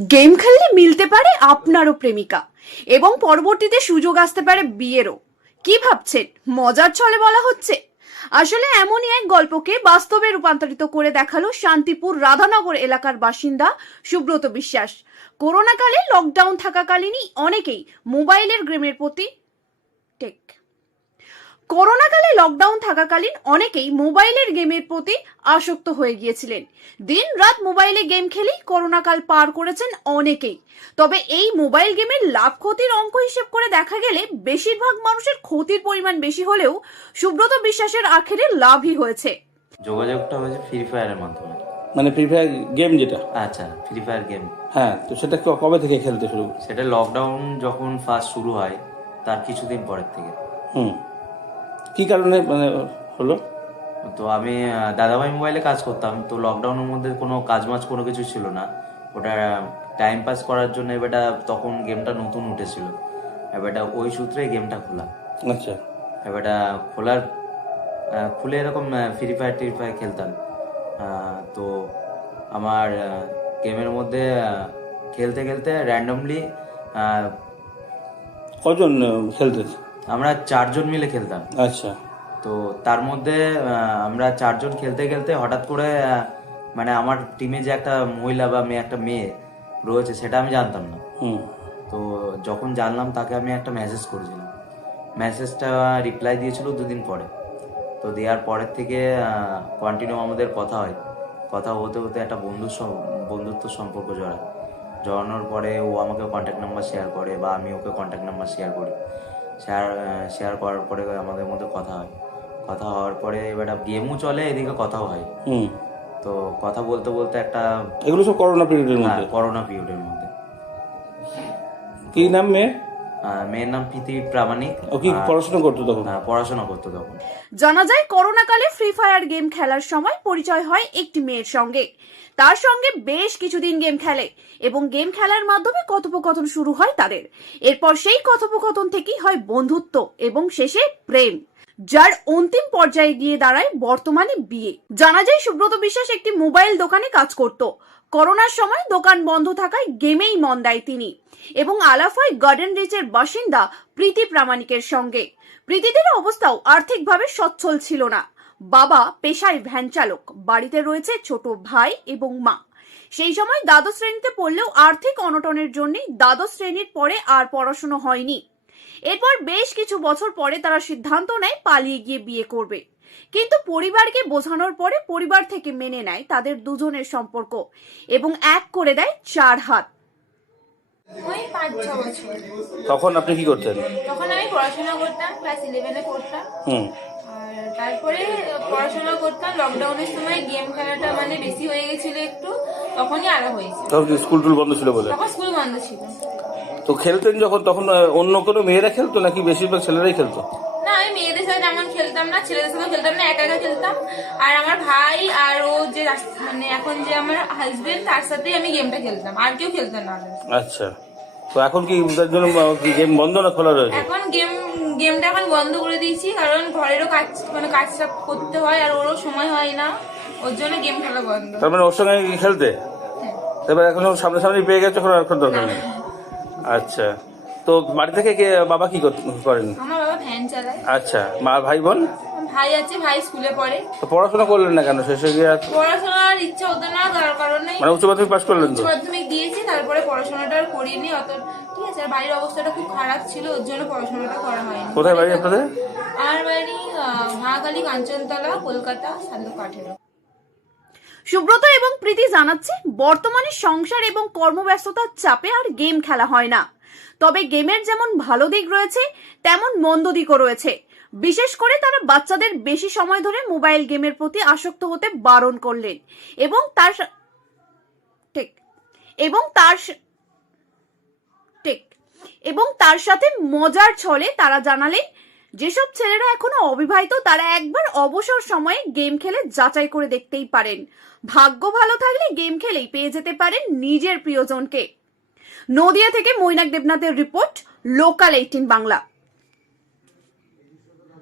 Game খেললে মিলতে পারে আপনারও প্রেমিকা এবং পরবর্তীতে সুযোগ আসতে পারে বিয়েরও। কি ভাবছেন মজার ছলে বলা হচ্ছে? আসলে এমনই এক গল্পকে বাস্তবে রূপান্তরিত করে দেখালো শান্তিপুর রাধানগর এলাকার বাসিন্দা সুব্রত বিশ্বাস। করোনাকালে লকডাউন থাকাকালীনই অনেকেই মোবাইলের গেমের প্রতি মোবাইলের গেমের প্রতি আসক্ত হয়ে গিয়েছিলেন। দিন রাত মোবাইলে গেম খেলেই করোনাকাল পার করেছেন অনেকেই। তবে এই মোবাইল গেমের লাভ ক্ষতির অঙ্ক হিসেব করে দেখা গেলে বেশিরভাগ মানুষের ক্ষতির পরিমাণ বেশি হলেও সুব্রত বিশ্বাসের আখেরে লাভই হয়েছে। যোগাযোগটা হয়েছে ফ্রি ফায়ারের মাধ্যমে। মানে ফ্রি ফায়ার গেম যেটা? আচ্ছা, ফ্রি ফায়ার গেম। হ্যাঁ, তো সেটা কবে থেকে খেলতে শুরু? সেটা লকডাউন যখন ফার্স্ট শুরু হয় তার কিছুদিন পরের থেকে। কি কারণে মানে হলো? তো আমি দাদাভাই মোবাইলে কাজ করতাম, তো লকডাউনের মধ্যে কোনো কাজ মাজ কোনো কিছু ছিল না, ওটা টাইম পাস করার জন্য এবারটা তখন গেমটা নতুন উঠেছিল, এবারটা ওই সূত্রে গেমটা খোলা। আচ্ছা, এবারটা খুলে এরকম ফ্রি ফায়ার খেলতাম। তো আমার গেমের মধ্যে খেলতে খেলতে র্যান্ডমলি কজন খেলতে? আমরা 4 জন মিলে খেলতাম। আচ্ছা, তো তার মধ্যে আমরা 4 জন খেলতে খেলতে হঠাৎ করে মানে আমার টিমে যে একটা মহিলা বা একটা মেয়ে রয়েছে সেটা আমি জানতাম না। তো যখন জানলাম তাকে আমি একটা মেসেজ করেছিলাম, মেসেজটা রিপ্লাই দিয়েছিল 2 দিন পরে। তো দেওয়ার পরের থেকে কন্টিনিউ আমাদের কথা হয়, কথা হতে হতে একটা বন্ধুত্ব সম্পর্ক জড়ানোর পরে ও আমাকে কন্ট্যাক্ট নাম্বার শেয়ার করে বা আমি ওকে কন্ট্যাক্ট নাম্বার শেয়ার করি। শেয়ার করার পরে আমাদের মধ্যে কথা হয়, কথা হওয়ার পরে এবার গেমও চলে, এদিকে কথাও হয়। তো কথা বলতে বলতে একটা, এগুলো সব করোনা পিরিয়ডের মধ্যে? করোনা পিরিয়ডের মধ্যে। কি নাম মেয়ে? মেয়ের নাম প্রীতি প্রামাণিক। ও কি পড়াশোনা করতো তখন? পড়াশোনা করতো তখন। জানা যায় করোনাকালে ফ্রি ফায়ার গেম খেলার সময় পরিচয় হয় একটি মেয়ের সঙ্গে। তার সঙ্গে বেশ কিছুদিন গেম খেলে এবং গেম খেলার মাধ্যমে কথোপকথন শুরু হয় তাদের। এরপর সেই কথোপকথন থেকেই হয় বন্ধুত্ব এবং শেষে প্রেম, যার অন্তিম পর্যায়ে গিয়ে দাঁড়ায় বর্তমানে বিয়ে। জানা যায় সুব্রত বিশ্বাস একটি মোবাইল দোকানে কাজ করত। করোনার সময় দোকান বন্ধ থাকায় গেমেই মন দেয় তিনি এবং আলাপ হয় গার্ডেন রিচের বাসিন্দা প্রীতি প্রামাণিকের সঙ্গে। প্রীতিদের অবস্থাও আর্থিকভাবে সচ্ছল ছিল না। বাবা পেশায় ভ্যান চালক, বাড়িতে রয়েছে ছোট ভাই এবং মা। সেই সময় দ্বাদশ শ্রেণীতে পড়লেও আর্থিক অনটনের জন্য দ্বাদশ শ্রেণীর পরে আর পড়াশোনা হয়নি। এরপর বেশ কিছু বছর পরে তারা সিদ্ধান্ত নেয় পালিয়ে গিয়ে বিয়ে করবে, কিন্তু পরিবারকে বোঝানোর পরে পরিবার থেকে মেনে নেয় তাদের দুজনের সম্পর্ক এবং এক করে দেয় 4 হাত। ওই 5-6 বছর। তখন আপনি কি করতেন? তখন আমি পড়াশোনা করতাম, ক্লাস 11-এ পড়তাম। আর তারপরে পড়াশোনা করতাম, লকডাউনের সময় গেম খেলাটা মানে বেশি হয়ে গেছিল একটু, তখনই আরো হয়েছে। তখন স্কুল টুল বন্ধ ছিল বলে? তখন স্কুল বন্ধ ছিল। তো খেলতেন যখন, তখন অন্য কোনো মেয়েরা খেলতো নাকি বেশিরভাগ ছেলেরাই খেলতো? না, আমি মেয়েদের সাথে তেমন খেলতাম না, ছেলেদের সাথে খেলতাম না, একা একা খেলতাম। আর আমার ভাই আর ও যে মানে এখন যে আমার হাজবেন্ড, তার সাথেই আমি গেমটা খেলতাম, আর কেউ খেলতাম না। আচ্ছা, তো এখন কি তার জন্য গেম বন্ধ না খোলা রয়েছে? এখন গেমটা এখন বন্ধ করে দিয়েছি, কারণ ঘরেরও কাজ কাজ করতে হয় আর ওরও সময় হয় না, ওর জন্য গেম খেলা বন্ধ। তার মানে ওর সঙ্গে খেলতে? এবার এখন সামনাসামনি পেয়ে গেছে, এখন দরকার নেই। আচ্ছা, তো বাড়ি থেকে বাবা কি করেন? আমার বাবা ভ্যান চালায়। আচ্ছা, মা ভাই বোন? ভাই আছে, ভাই স্কুলে পড়ে। তো পড়াশোনা করলেন না কেন শেষে গিয়ে? পড়াশোনার ইচ্ছা হতো না, তার কারণে মানে উচ্চ মাধ্যমিক পাস করলেন? তো উচ্চ মাধ্যমিক দিয়েছি, তারপরে পড়াশোনাটা আর করিনি অত। ঠিক আছে, আর বাড়ির অবস্থাটা খুব খারাপ ছিল, ওর জন্য পড়াশোনাটা করা হয়নি। কোথায় বাড়ি আপনাদের? আমার বাড়ি মহাকালী, কাঞ্চনতলা, কলকাতা, 18। সুব্রত এবং প্রীতি জানাচ্ছে বর্তমানে সংসার এবং কর্মব্যস্ততার চাপে আর গেম খেলা হয় না। তবে গেমের যেমন ভালো দিক রয়েছে তেমন মন্দ দিকও রয়েছে। বিশেষ করে তারা বাচ্চাদের বেশি সময় ধরে মোবাইল গেমের প্রতি আসক্ত হতে বারণ করলেন এবং তার সাথে মজার ছলে তারা জানালেন যেসব ছেলেরা এখনো অবিবাহিত তারা একবার অবসর সময়ে গেম খেলে যাচাই করে দেখতেই পারেন। ভাগ্য ভালো থাকলে গেম খেলেই পেয়ে যেতে পারেন নিজের প্রিয়জনকে। নদিয়া থেকে মৈনাক দেবনাথের রিপোর্ট, লোকাল 18 বাংলা।